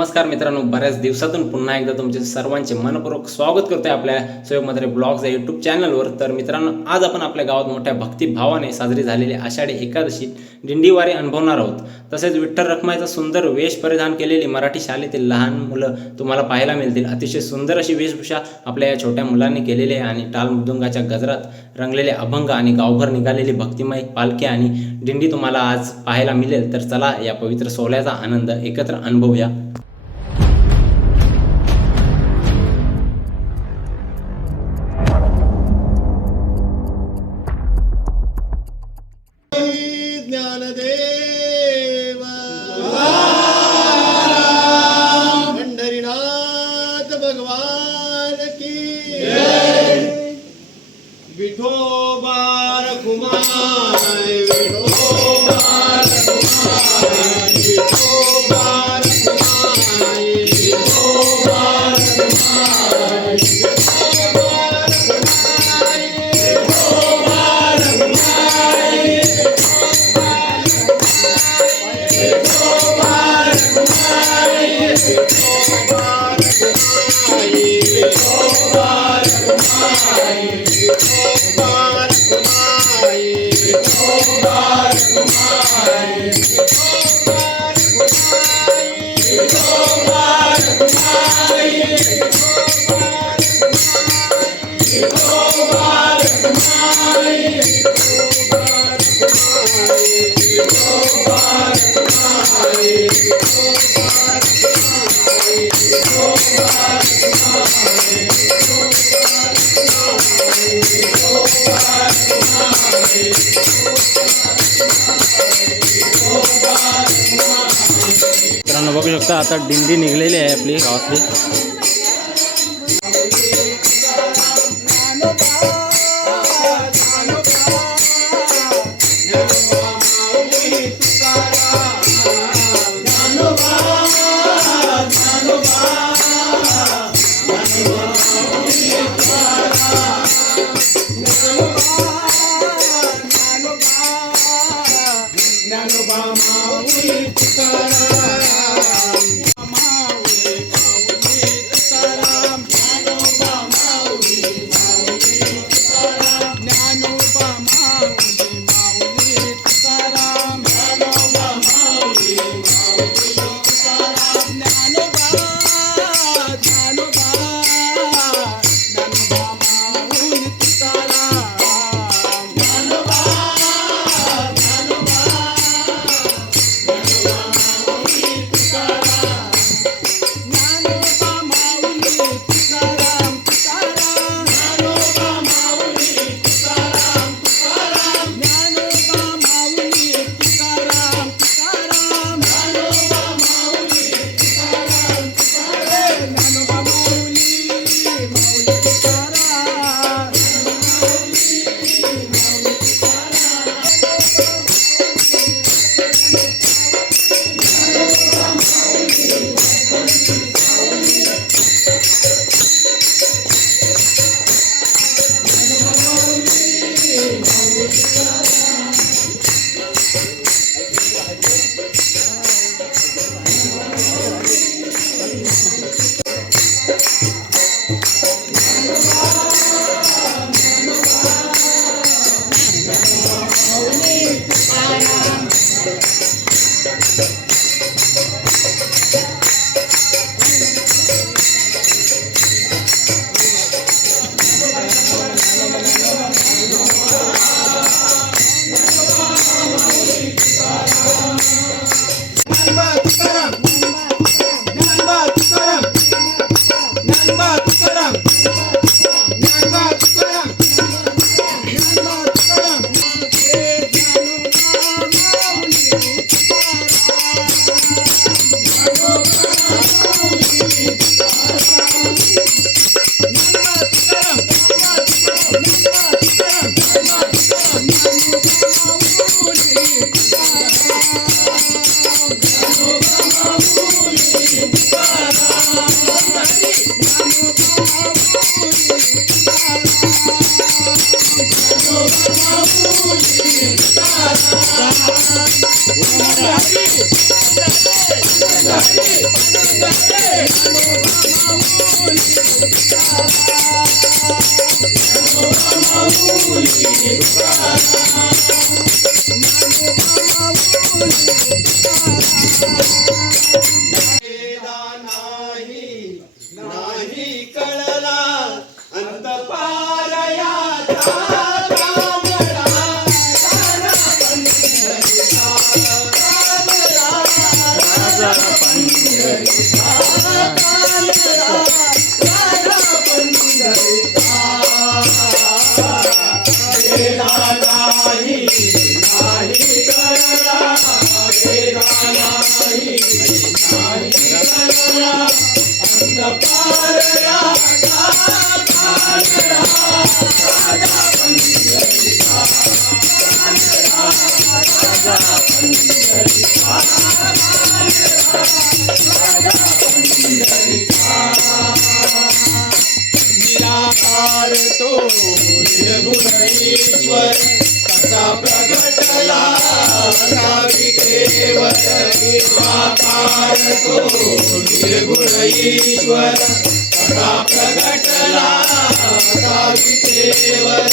नमस्कार मित्रांनो, बऱ्याच दिवसातून पुन्हा एकदा तुमचे सर्वांचे मनपूर्वक स्वागत करतोय आपल्या सुयोग म्हात्रे ब्लॉग्स या यूट्यूब चॅनलवर। तर मित्रांनो, आज आपण आपल्या गावात मोठ्या भक्तिभावाने साजरी झालेली आषाढी एकादशी दिंडीवारी अनुभवणार आहोत। तसेच विठ्ठल रखुमाईचा सुंदर वेश परिधान केलेली मराठी शाळेतील लहान मुलं तुम्हाला पाहायला मिळतील। अतिशय सुंदर अशी वेशभूषा आपल्या या छोट्या मुलांनी केलेली आहे आणि टाल मृदुंगाच्या गजरात रंगलेले अभंग आणि गावभर निघालेली भक्तिमय पालखी आणि दिंडी तुम्हाला आज पाहायला मिळेल। तर चला या पवित्र सोहळ्याचा आनंद एकत्र अनुभवूया। ज्ञानदेव पंढरीनाथ भगवान की विठोबा रखुमाई विठोबा रखुमाई विठोबा रखुमाई विठोबा रखुमाई मित्रांनो, बघू शकता आता दिंडी निघलेली आहे आपली गावातली। नाही कळला अंत पारयाचा कामरा राजा पंढरीचा राजा पंढरीचा वेदा नाही कळला वेदा नाही कळला अंत पारयाचा कामरा राजा पंढरीचा राजा पंढरीचा निराकार तो निर्गुण ईश्वर कसा प्रगटला केवळ निराकार तो निर्गुण ईश्वर कसा प्रगटला केवळ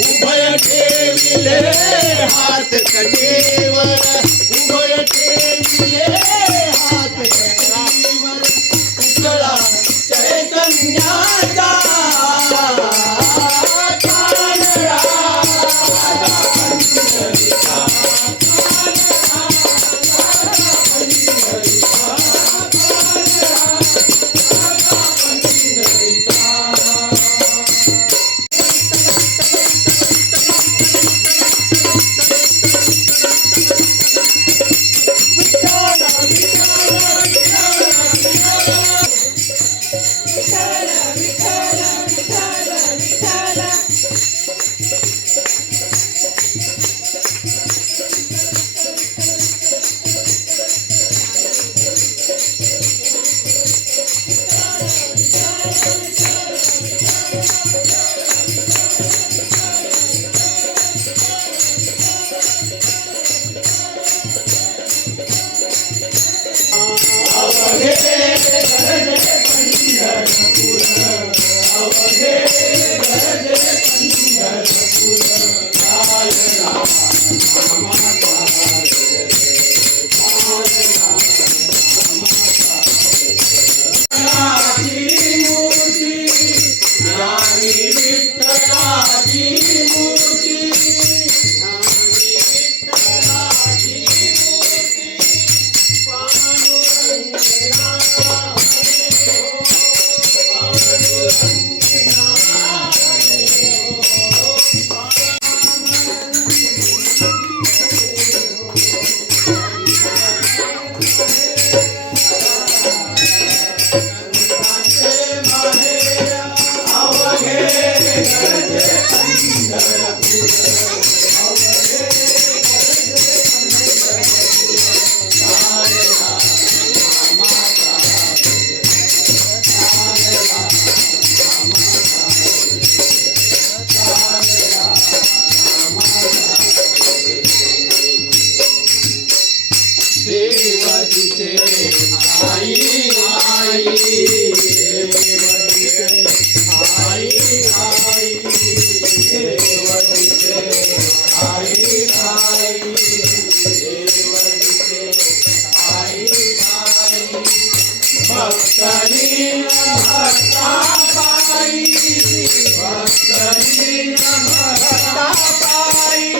उभय ठेविले हात कटेवर उभय ठेविले हात कटेवर उकळा चैतन्याचा कानडा राजा पंढरीचा देवाचे आई आई देवाचे आई आई देवाचे आई आई देवाचे आई आई भक्तानी भक्ता पाई भक्तानी भक्ता पाई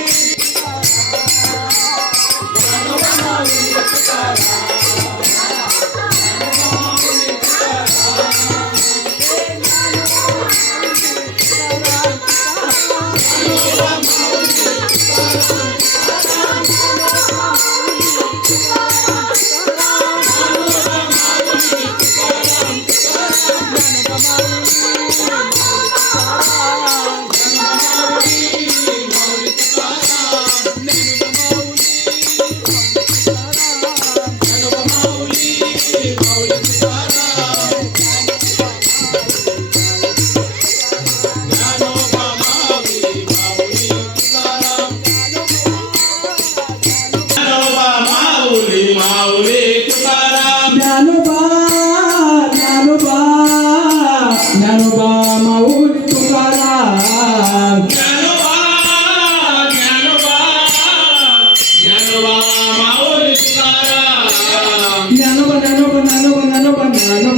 माऊली तुकाराम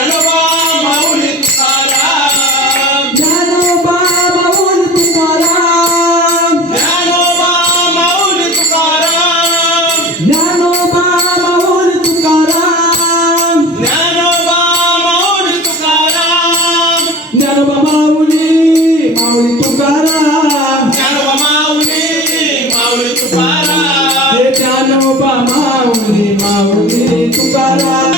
ज्ञानोबा माऊली तुकाराम ज्ञानोबा माऊली तुकाराम ज्ञानोबा माऊली तुकाराम ज्ञानोबा माऊली तुकाराम ज्ञानोबा माऊली तुकाराम ज्ञानोबा माऊली माऊली तुकाराम ज्ञानोबा माऊली माऊली तुकाराम हे ज्ञानोबा माऊली माऊली तुकाराम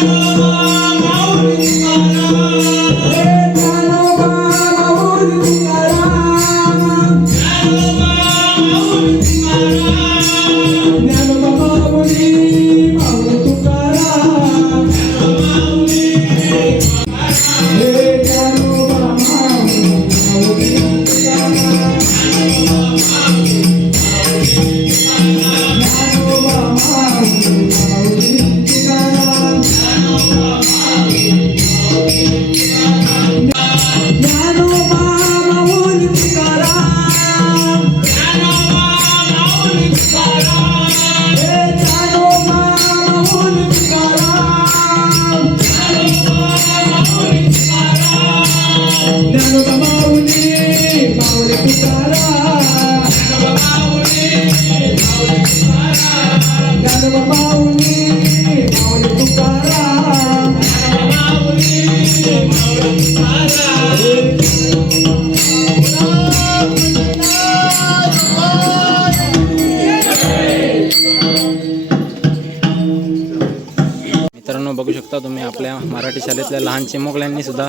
मित्रांनो, बघू शकता तुम्ही आपल्या मराठी शाळेतल्या लहान चिमुकल्यांनी सुद्धा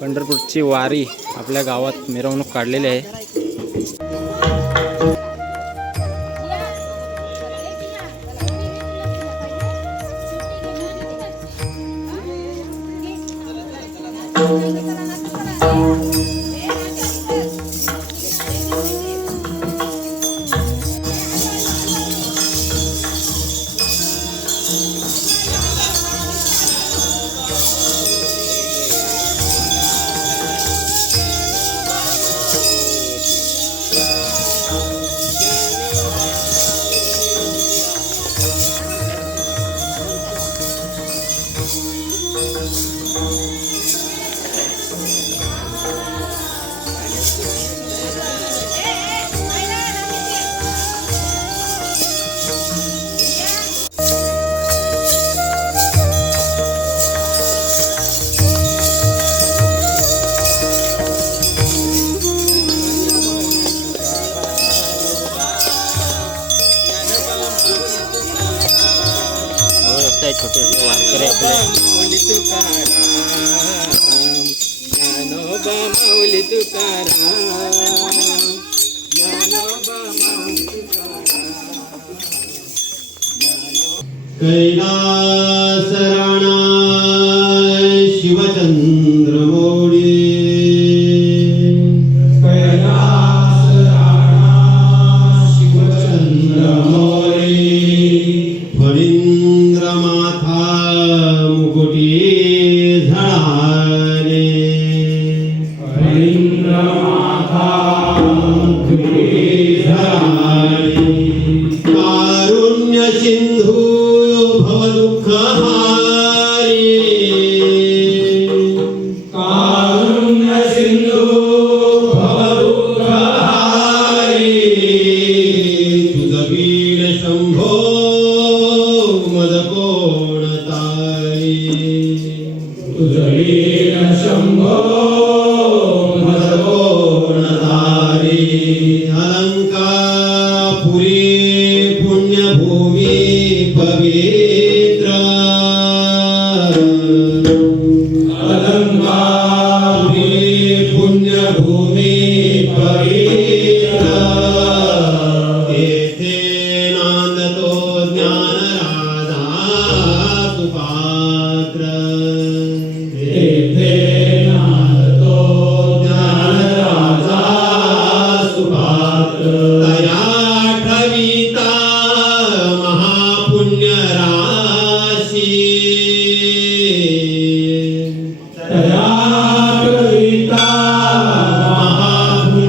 पंढरपूरची वारी आपल्या गावात मिरवणूक काढलेली आहे. छोटे वारकरी माऊली तुकाराम ज्ञानोबा माऊली तुकाराम ज्ञानोबा माऊली तुकाराम कैलास राणा शिवचंद्र मोडी कैलास राणा शिवचंद्र मोडी फणींद्र माथा मुकुटी झळाले फणींद्र माथा मुकुटी झळाले कारुण्य सिंधू भवदुःख हारी कारुण्य सिंधू भवदुःख हारी तुझ वीर शंभो मद कोण तारी तुझ वीर शंभो मद कोण तारी अलंकापुरी पुण्यभूमी पवित्र अलंकापुरी पुण्यभूमी पवित्र येथे नांदतो ज्ञानराधा सुपात्र येथे नांदतो ज्ञानराधा सुपात्र तया ठविता महापुण्य राशी तया ठविता महापुण्य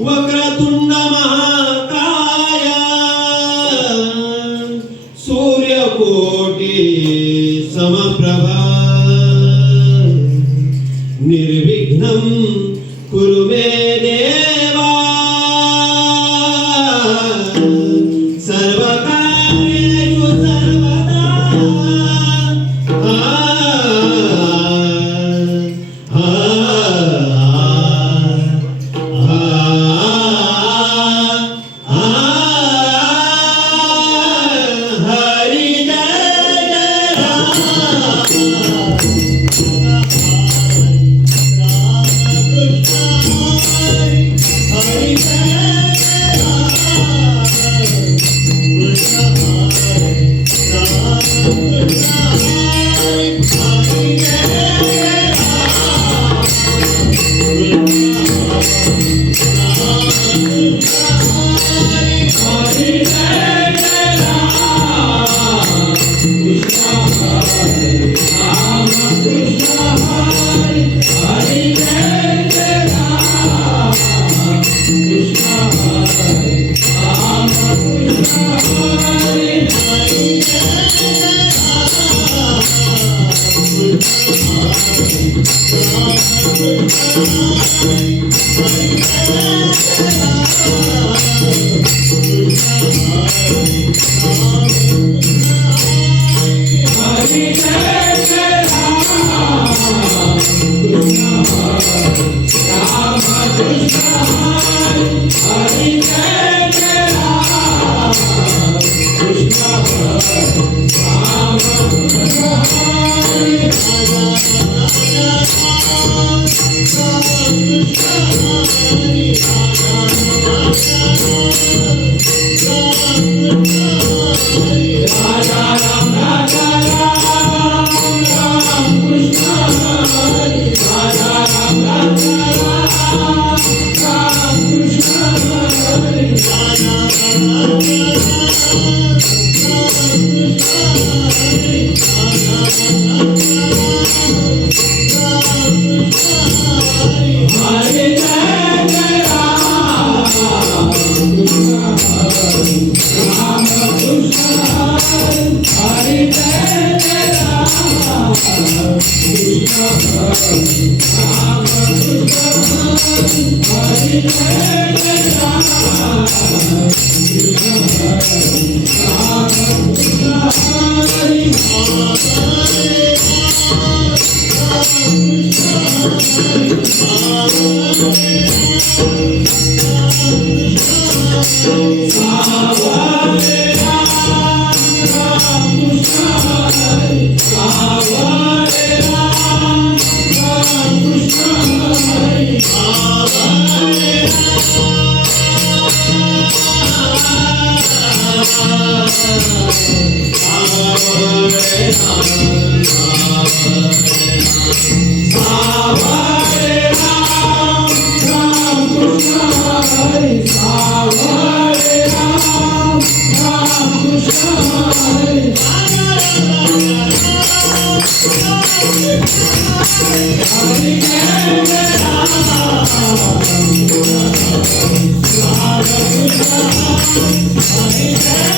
वक्रतुंड महाकाय सूर्यकोटि समप्रभा निर्विघ्नं कुरु मे देवा सर्वकार्येषु सर्वदा हरि जय Hare